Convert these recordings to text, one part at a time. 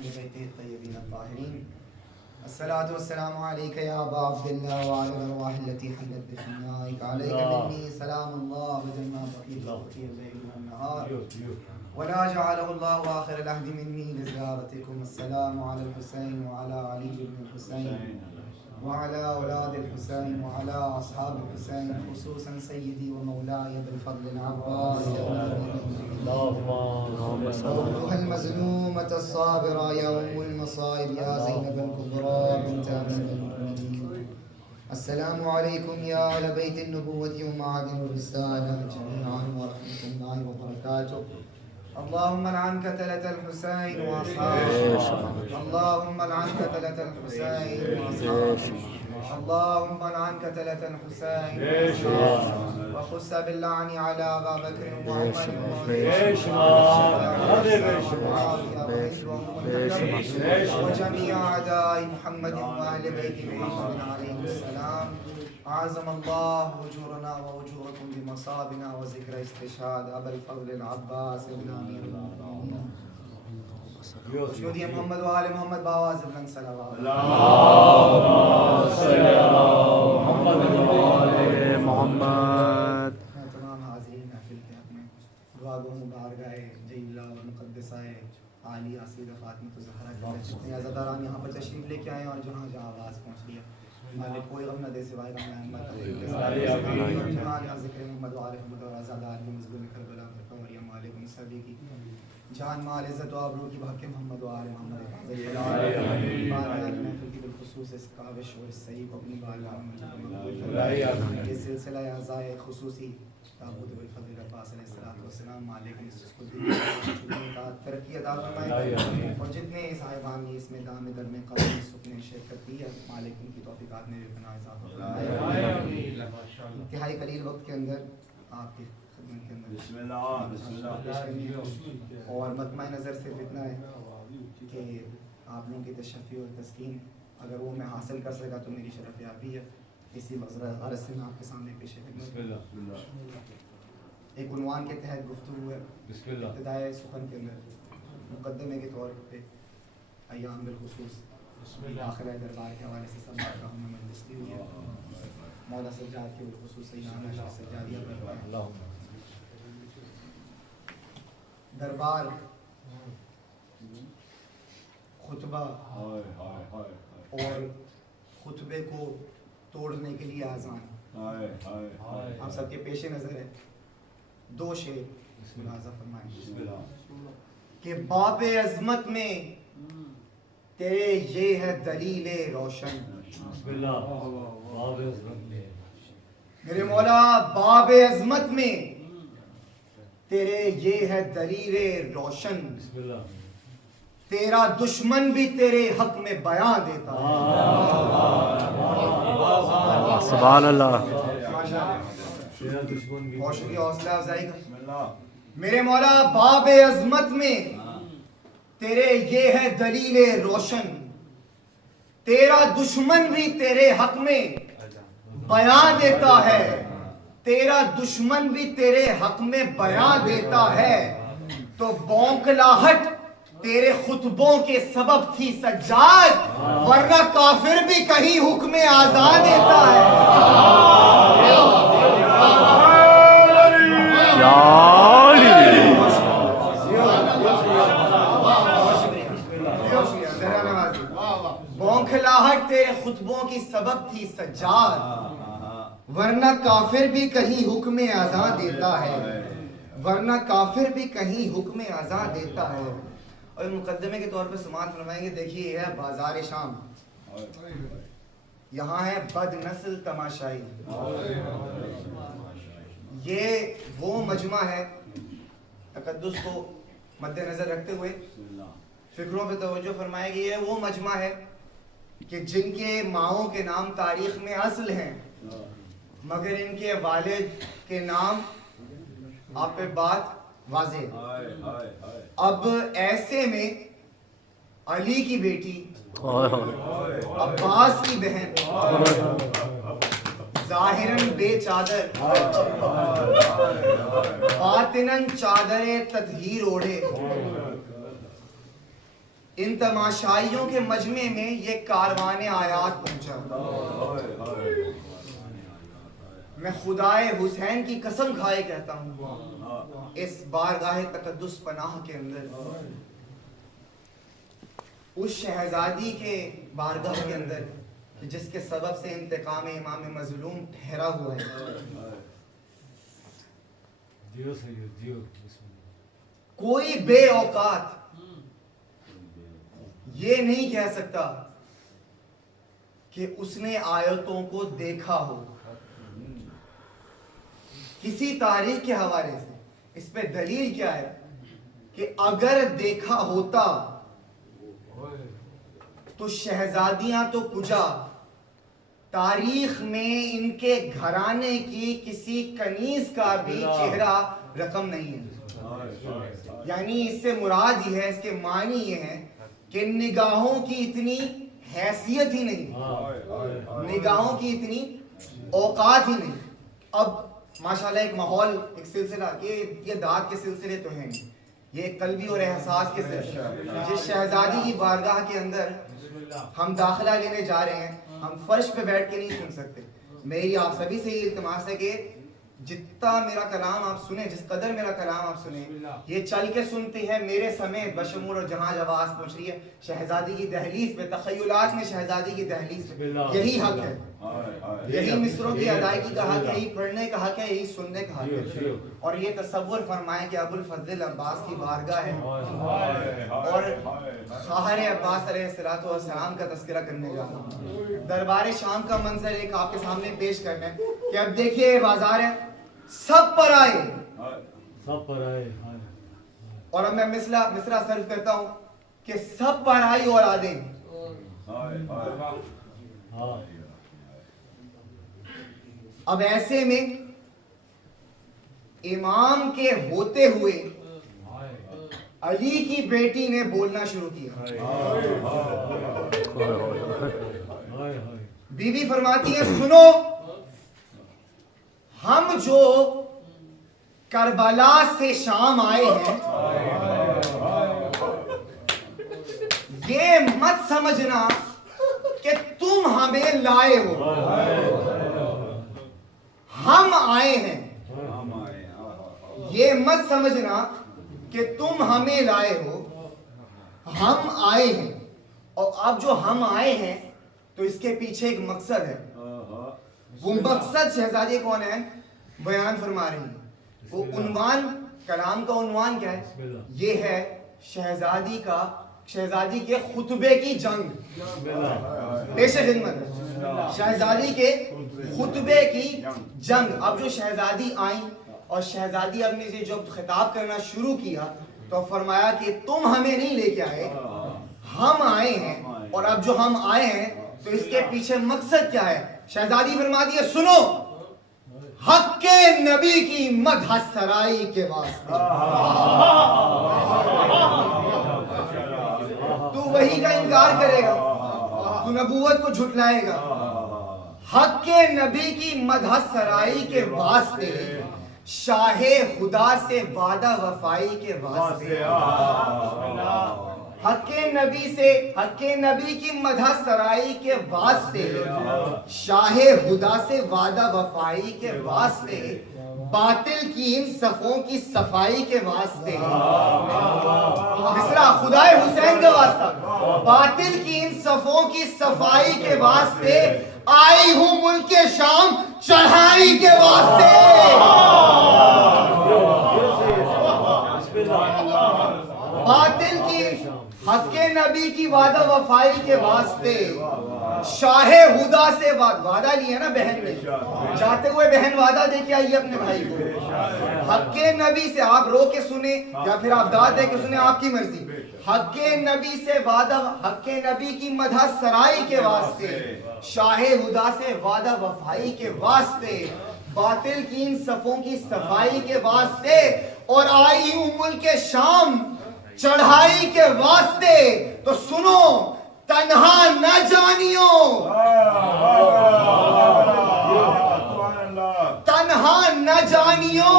وأهل بيته الطيبين الطاهرين. الصلاة والسلام عليك يا أبا عبد الله وعلى الأرواح التي حلت بفنائك. عليك مني سلام الله وجنة بقيت في الليل والنهار ولا جعله الله آخر العهد مني لزيارتكم. السلام على الحسين وعلى علي بن الحسين وعلى أولاد الحسين وعلى أصحاب الحسين، خصوصا سيدي ومولاي بالفضل العباس أيها المظلومة الصابرة يا أم المصائب يا زينب الكبرى بنت أمير المؤمنين. السلام عليكم يا أهل بيت النبوة ومعادن الرسالة جميعا ورحمة الله وبركاته. اللهم لعن قتلة الحسين وأصحابه، اللهم لعن قتلة الحسين وأصحابه، اللهم لعن قتلة الحسين وأصحابه، وخص باللعن على أبا بكر وعمر وجميع أعداء محمد وأهل بيت محمد عليه السلام. أعظم الله أجورنا وأجوركم بمصابنا وذكر استشهاد أبا الفضل العباس بن أمير المؤمنين. شهودي محمد وآل محمد بآواز بلند صلوات. اللهم صل على محمد وآل محمد. تمام حاضرین محفل کے حق میں دعا گو مبارکہ جلیلہ و مقدسہ عالیہ سیدہ فاطمہ الزہرا کے جتنے عزاداران یہاں پر تشریف لے کے آئے اور جہاں جہاں آواز پہنچ رہی ہے، مالک کوئی غم نہ دے سوائے غم احمد ذکر محمد و آل محمد اور آزادار کی مظلوم کربلا اور یا مالک ان سبھی کی جان مال عزت و آبرو کی بحق محمد و آل محمد محفل کی بالخصوص اس کاوش اور اس صحیح کو اپنی بارگاہ یہ سلسلہ اعزائے خصوصی تابوت بالفضل عباس علیہ السلام مالک اس کو ترقی عطا فرمائے اور جتنے صاحبان نے اس میں دام در میں قبل سکنے شرکت کی ہے مالک ان کی توفیقات میں بھی بنا اضافہ فرمائے. انتہائی قلیل وقت کے اندر آپ کی خدمت کے اندر بسم اللہ اور مطمع نظر سے اتنا ہے کہ آپ لوگوں کی تشفی اور تسکین اگر وہ میں حاصل کر سکا تو میری شرف یابی ہے. اسی غرض سے میں آپ کے سامنے پیش خدمت ایک عنوان کے تحت گفتگو ہے. ابتدائے سخن کے اندر مقدمے کے طور پہ ایام بالخصوص آخرہ دربار کے حوالے سے سب بات کا ہمیں مجلس دی ہوئی ہے. مولا سجاد کے بالخصوص ایام سجادیہ پر دربار خطبہ اور خطبے کو توڑنے کے لیے آزان آپ سب کے پیش نظر ہے دو شعر ملاحظہ فرمائیں کہ باب عظمت میں تیرے یہ ہے دلیل روشن. میرے مولا باب عظمت میں تیرے یہ ہے دلیل روشن، تیرا دشمن بھی تیرے حق میں بیان دیتا ہے. سبحان اللہ. بہت شکریہ حوصلہ افزائی کا. میرے مولا باب عظمت میں تیرے یہ ہے دلیل روشن، تیرا دشمن بھی تیرے حق میں بیان دیتا ہے، تیرا دشمن بھی تیرے حق میں بیان دیتا ہے. تو بونکلاہٹ تیرے خطبوں کے سبب تھی سجاد، ورنہ کافر بھی کہیں حکم آزاد دیتا ہے. بونکلاہٹ تیرے خطبوں کی سبب تھی سجاد، ورنہ کافر بھی کہیں حکم آزاد دیتا ہے، ورنہ کافر بھی کہیں حکم آزاد دیتا ہے. اور مقدمے کے طور پہ سماعت فرمائیں گے. دیکھیے یہ ہے بازار شام، یہاں ہے بد نسل تماشائی. یہ وہ مجمع ہے تقدس کو مد نظر رکھتے ہوئے فکروں پہ توجہ فرمائے گی. یہ وہ مجمع ہے کہ جن کے ماؤں کے نام تاریخ میں اصل ہیں مگر ان کے والد کے نام آپ پہ بات واضح. اب ایسے میں علی کی بیٹی، عباس کی بہن، ظاہراً بے چادر باطناً چادر تطہیر اوڑھے، ان تماشائیوں کے مجمع میں یہ کاروان آیات پہنچا. میں خدائے حسین کی قسم کھائے کہتا ہوں اس بارگاہ تقدس پناہ کے اندر اس شہزادی کے بارگاہ کے اندر جس کے سبب سے انتقام امام مظلوم ٹھہرا ہوا ہے, کوئی بے اوقات یہ نہیں کہہ سکتا کہ اس نے آیتوں کو دیکھا ہو کسی تاریخ کے حوالے سے. اس پہ دلیل کیا ہے کہ اگر دیکھا ہوتا تو شہزادیاں تو کجا, تاریخ میں ان کے گھرانے کی کسی کنیز کا بھی چہرہ رقم نہیں ہے. یعنی اس سے مراد یہ ہے, اس کے معنی یہ ہے کہ نگاہوں کی اتنی حیثیت ہی نہیں, نگاہوں کی اتنی اوقات ہی نہیں. اب ماشاءاللہ ایک ماحول, ایک سلسلہ, یہ دعات کے سلسلے تو ہیں نہیں, یہ قلبی اور احساس کے سلسلے. جس شہزادی کی بارگاہ کے اندر ہم داخلہ لینے جا رہے ہیں, ہم فرش پہ بیٹھ کے نہیں سن سکتے. میری آپ سبھی سے یہ التماس ہے کہ جتنا میرا کلام آپ سنیں, جس قدر میرا کلام آپ سنیں, یہ چل کے سنتی ہے میرے سمیت بشمول اور جہاں آواز پہنچ رہی ہے شہزادی کی دہلیز پہ, تخیلات میں شہزادی کی دہلیز پہ. یہی حق ہے, یہی مصروں کی ادائیگی کا حق ہے, یہی پڑھنے کا حق ہے, یہی سننے کا حق ہے. اور یہ تصور فرمائیں کہ ابو الفضل عباس کی بارگاہ ہے اور خواہر عباس علیہ السلام کا تذکرہ کرنے جا رہا ہوں. دربار شام کا منظر ایک آپ کے سامنے پیش کرنا ہے کہ اب دیکھیے یہ بازار ہے, سب پر آئے, سب پر آئے. اور اب میں مصرع صرف کرتا ہوں کہ سب پر آئی اور آدیں. اب ایسے میں امام کے ہوتے ہوئے علی کی بیٹی نے بولنا شروع کیا. بی بی فرماتی ہے سنو, ہم جو کربلا سے شام آئے ہیں یہ مت سمجھنا کہ تم ہمیں لائے ہو, ہم آئے ہیں. یہ مت سمجھنا کہ تم ہمیں لائے ہو, ہم آئے ہیں. اور اب جو ہم آئے ہیں تو اس کے پیچھے ایک مقصد ہے. وہ مقصد شہزادی کون ہے بیان فرما رہی ہیں. وہ عنوان, کلام کا عنوان کیا ہے؟ یہ ہے شہزادی کے خطبے کی جنگ. پیش خدمت شہزادی کے خطبے کی جنگ. اب جو شہزادی آئیں اور شہزادی اب نے جو خطاب کرنا شروع کیا تو فرمایا کہ تم ہمیں نہیں لے کے آئے, ہم آئے ہیں. اور اب جو ہم آئے ہیں تو اس کے پیچھے مقصد کیا ہے؟ شہزادی فرماتی ہے سنو, حق کے نبی کی مدح سرائی کے واسطے. تو وہی کا انکار کرے گا, تو نبوت کو جھٹلائے گا. حق کے نبی کی مدح سرائی کے واسطے, شاہ خدا سے وعدہ وفائی کے واسطے. حق نبی کی مدح سرائی کے واسطے, شاہ خدا سے وعدہ وفائی کے واسطے, باطل کی ان صفوں کی صفائی کے واسطے. مصرع خدائے حسین کا واسطہ, باطل کی ان صفوں کی صفائی کے واسطے آئی ہوں ملک شام چڑھائی کے واسطے. باطل کی حق نبی کی وعدہ وفائی کے واسطے, شاہ خدا سے وعدہ لیا نا بہن نے, جاتے ہوئے بہن وعدہ دے کے آئیے اپنے بھائی کو. حق نبی سے آپ رو کے سنیں یا پھر آپ داد دے کے سنیں, آپ کی مرضی. حق نبی سے وعدہ, حق نبی کی مدح سرائی کے واسطے, شاہ خدا سے وعدہ وفائی کے واسطے, باطل کی ان صفوں کی صفائی کے واسطے, اور آئی ہوں ملک شام چڑھائی کے واسطے. تو سنو, تنہا نہ جانیو, تنہا نہ جانیو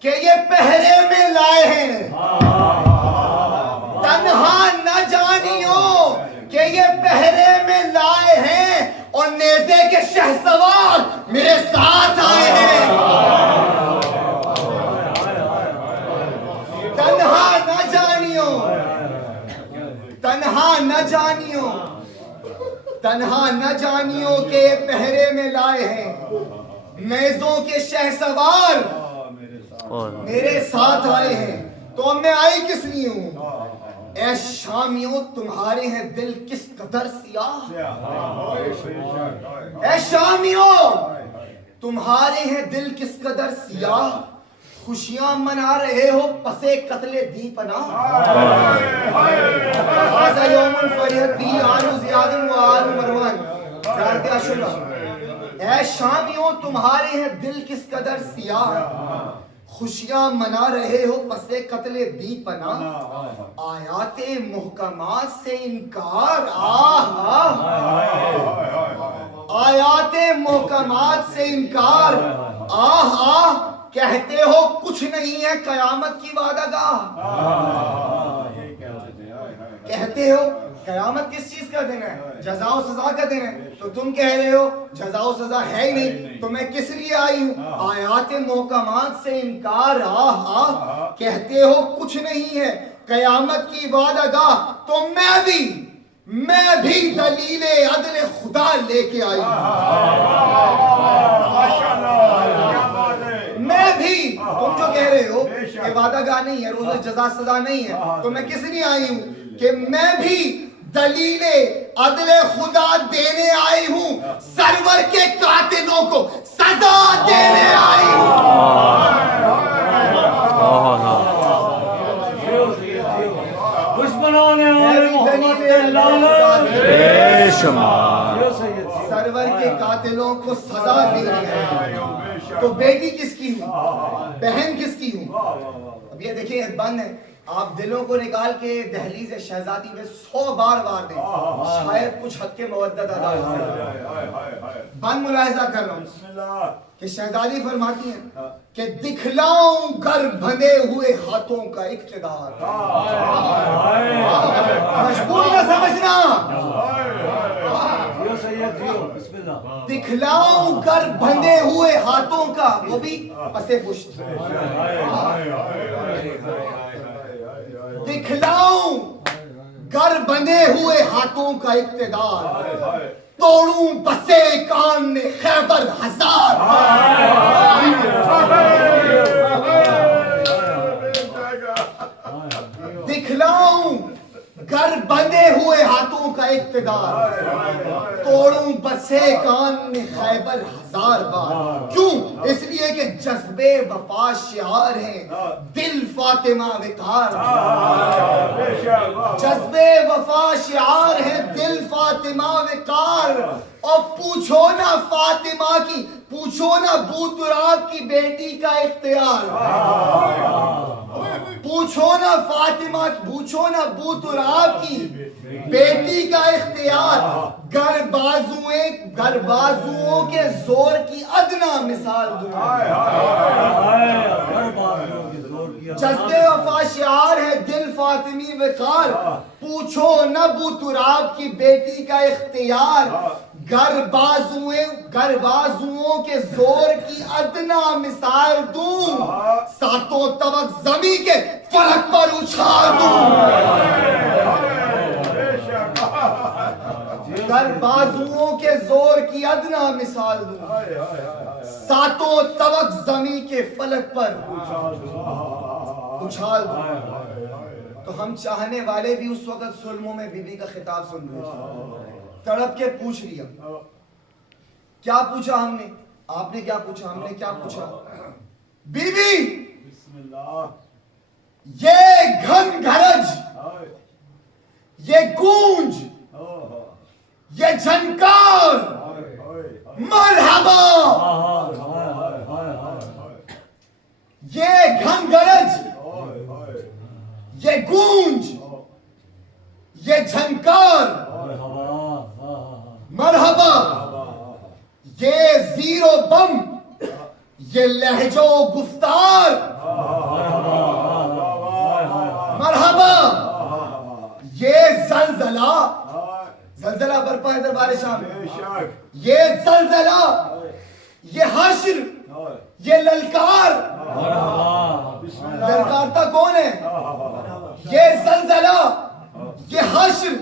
کہ یہ پہرے میں لائے ہیں. تنہا نہ جانیو کہ یہ پہرے میں لائے ہیں اور نیزے کے شہسوار میرے ساتھ آئے ہیں. تنہا نہ جانیو، تنہا نہ جانیو، تنہا نہ جانیو کہ یہ پہرے میں لائے ہیں نیزوں کے شہسوار میرے ساتھ آئے ہیں. تو اب میں آئی کس لیے ہوں؟ اے شامیوں تمہارے ہیں دل کس قدر سیاہ. اے شامیوں تمہارے ہیں دل کس قدر سیاہ، خوشیاں منا رہے ہو پسے قتل دی پناہ. هذا يوم فرحت به آل زیاد و آل مروان. زیادہ عاشورہ. اے شامیوں تمہارے ہیں دل کس قدر سیاہ، خوشیاں منا رہے ہو پسے قتل دی پناہ. آیات محکمات سے انکار، آیات محکمات سے انکار، کہتے ہو کچھ نہیں ہے قیامت کی وعدہ گاہ. کہتے ہو قیامت کس چیز کا دن ہے؟ جزا و سزا کا دن ہے. تو تم کہہ رہے ہو جزا و سزا ہے ہی نہیں، تو میں کس لیے آئی ہوں؟ آیات محکمات سے انکار، کہتے ہو کچھ نہیں ہے قیامت کی وعدہ گاہ. تو میں بھی دلیل عدل خدا لے کے آئی ہوں. میں بھی، تم جو کہہ رہے ہو کہ وعدہ گاہ نہیں ہے، روز جزا سزا نہیں ہے، تو میں کس لیے آئی ہوں؟ کہ میں بھی دلیل عدل خدا دینے آئی ہوں، سرور کے قاتلوں کو سزا دینے آئی ہوں. سرور کے قاتلوں کو سزا دینے آئی ہوں. تو بیٹی کس کی ہوں؟ بہن کس کی ہوں؟ اب یہ دیکھیں بند ہے، آپ دلوں کو نکال کے دہلیز شہزادی میں 100 بار وار دیں، شاید کچھ حق کے مودت ادا ہو سکے. بند ملاحظہ کر رہا ہوں کہ شہزادی فرماتی ہیں کہ دکھلاؤں گر بندھے ہوئے ہاتھوں کا اقتدار. مشغول نہ سمجھنا، دکھلاؤں گر بندھے ہوئے ہاتھوں کا، وہ بھی پسے پشت. دکھلاؤں گر بندھے ہوئے ہاتھوں کا اقتدار، توڑوں بسے کان نے خیبر ہزار. دکھلاؤں گر بندھے ہوئے ہاتھوں کا اقتدار، توڑوں بسے کان نے خیبر ہزار بار. کیوں؟ اس لیے کہ جذبے وفا شعار ہیں، دل فاطمہ وقار. جذبے وفا شعار ہیں، دل فاطمہ وقار. اور پوچھو نہ فاطمہ کی، پوچھو نہ بو تراب کی بیٹی کا اختیار. پوچھو نہ فاطمہ، پوچھو نہ بو تراب کی بیٹی کا اختیار. گر بازوؤں کے زور کی ادنا مثال دوں. جذبے وفا شعار ہے، دل فاطمی وقار. پوچھو نہ بو تراب کی بیٹی کا اختیار. گر بازوؤں کے زور کی ادنا مثال دوں، ساتوں طبق زمین کے فلک پر اچھال دوں. گر بازوؤں کے زور کی ادنا مثال دوں، ساتوں طبق زمین کے فلک پر اچھال دوں. تو ہم چاہنے والے بھی اس وقت سلموں میں بی بی کا خطاب سن رہے تھے. تڑپ کے پوچھ لیا. کیا پوچھا ہم نے؟ آپ نے کیا پوچھا؟ ہم نے کیا پوچھا؟ بی بی یہ گھن گھرج، یہ گونج، یہ جھنکار، مرحبا. یہ گھن گھرج، یہ گونج، یہ جھنکار، مرحبا. یہ زیرو بم، یہ لہجو گفتار، مرحبا. یہ زلزلہ، زلزلہ برپا ہے دربار شام میں. یہ زلزلہ، یہ حشر، یہ للکار، للکارتا کون ہے؟ یہ زلزلہ، یہ حشر،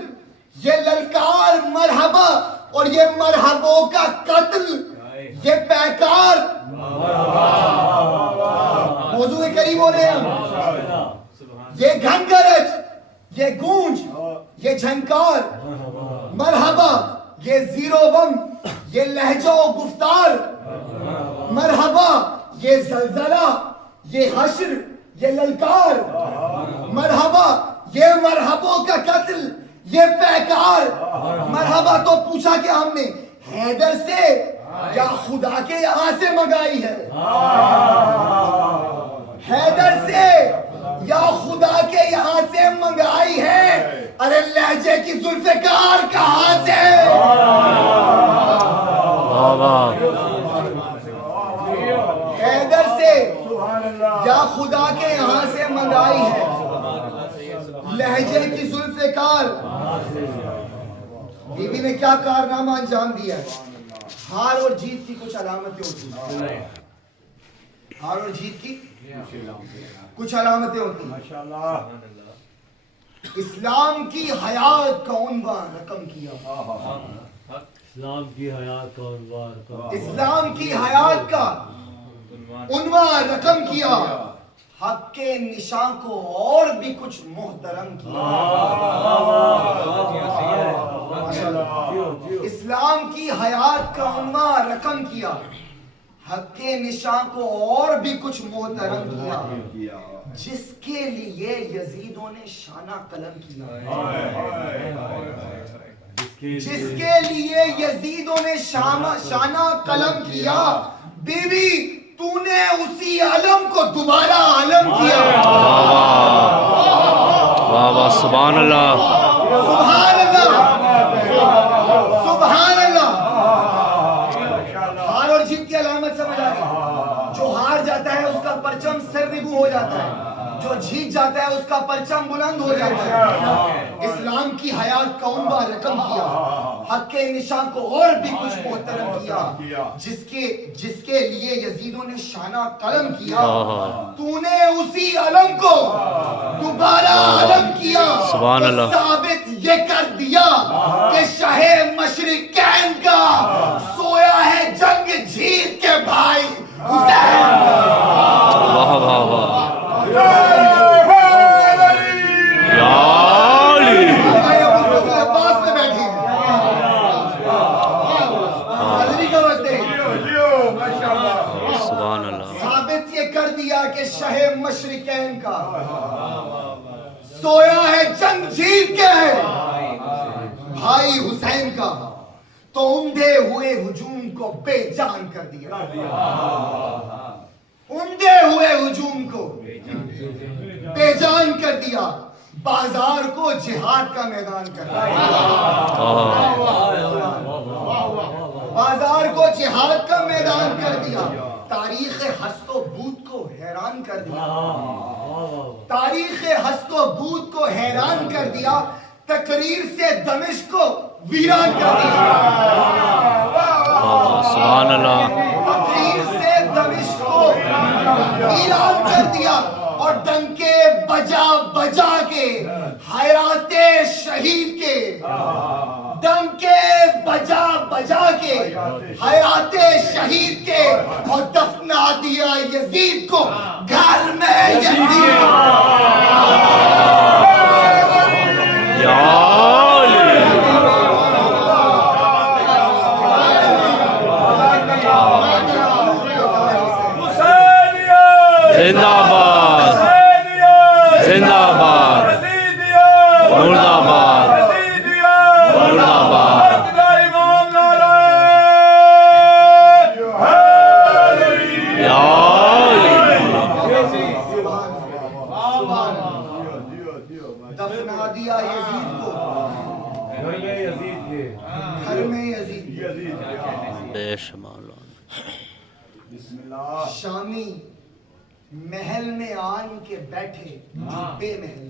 یہ للکار مرحبا، اور یہ مرحبوں کا قتل، یہ پیکار. موضوع کے قریب ہو رہے ہیں ہم. یہ گھنگرج، یہ گونج، یہ جھنکار، مرحبا، یہ زیرو بم، یہ لہجہ و گفتار، مرحبا، یہ زلزلہ، یہ حشر، یہ للکار، مرحبا، یہ مرحبوں کا قتل، یہ پیکار. مرحبا تو پوچھا کہ ہم نے حیدر سے یا خدا کے یہاں سے منگائی ہے؟ حیدر سے یا خدا کے یہاں سے منگائی ہے؟ ارے لہجے کی ذوالفقار کہاں سے؟ حیدر سے یا خدا کے یہاں سے منگائی ہے؟ لہجے کی ذوالفقار. بی بی نے کیا کارنامہ انجام دیا ہے؟ ہار اور جیت کی کچھ علامتیں ہوتی ہیں. ہار اور جیت کی کچھ علامتیں ہوتی ہیں. اسلام کی حیات کا عنوان رقم کیا. اسلام کی حیات کا عنوان. اسلام کی حیات کا عنوان رقم کیا. حق کے نشان کو اور بھی کچھ محترم کیا. اسلام کی حیات کا عنوان رقم کیا. حق کے نشان کو اور بھی کچھ محترم کیا. جس کے لیے یزیدوں نے شانہ قلم کیا. جس کے لیے یزیدوں نے شانہ قلم کیا. بی بی تو نے اسی علم کو دوبارہ علم کیا. واہ واہ سبحان اللہ. سبحان اللہ، سبحان اللہ. ہار اور جیت کی علامت سمجھ آ گئی. جو ہار جاتا ہے اس کا پرچم سر ربو ہو جاتا ہے، جو جیت جاتا ہے اس کا پرچم بلند ہو جاتا ہے. اسلام کی حیات کا عنوان رقم کیا. حق کے نشان کو اور بھی کچھ محترم کیا. جس کے لیے یزیدوں نے شانہ قلم کیا. تو نے اسی علم کو دوبارہ علم کیا. سبحان اللہ. ثابت یہ کر دیا کہ شاہ مشرقین کا سویا ہے جنگ جیت کے بھائی حسین. واہ واہ واہ. ثابت یہ کر دیا کہ شاہ مشرقین کا سویا ہے جنگ جیت کے ہے بھائی حسین کا. تو عمدے ہوئے ہجوم کو بے جان کر دیا. عمدے ہوئے ہجوم کو بے جان کر دیا. بازار کو جہاد کا میدان کر دیا. بازار کو جہاد کا میدان کر دیا. تاریخ ہست و بود کو حیران کر دیا. تاریخ ہست و بود کو حیران کر دیا. تقریر سے دمشق کو ویران کر دیا. سبحان اللہ. تقریر سے دمشق کو ویران کر دیا. اور ڈنکے بجا بجا کے حیات شہید کے، ڈنکے بجا بجا کے حیات شہید کے، اور دفنا دیا یزید کو گھر میں یزید. زندہ باد، زندہ باد، مرد آباد، مرد آباد. دفنا دیا یزید کو گھر میں یزید. بے شمار. شامی محل میں آن کے بیٹھے جو بے محل.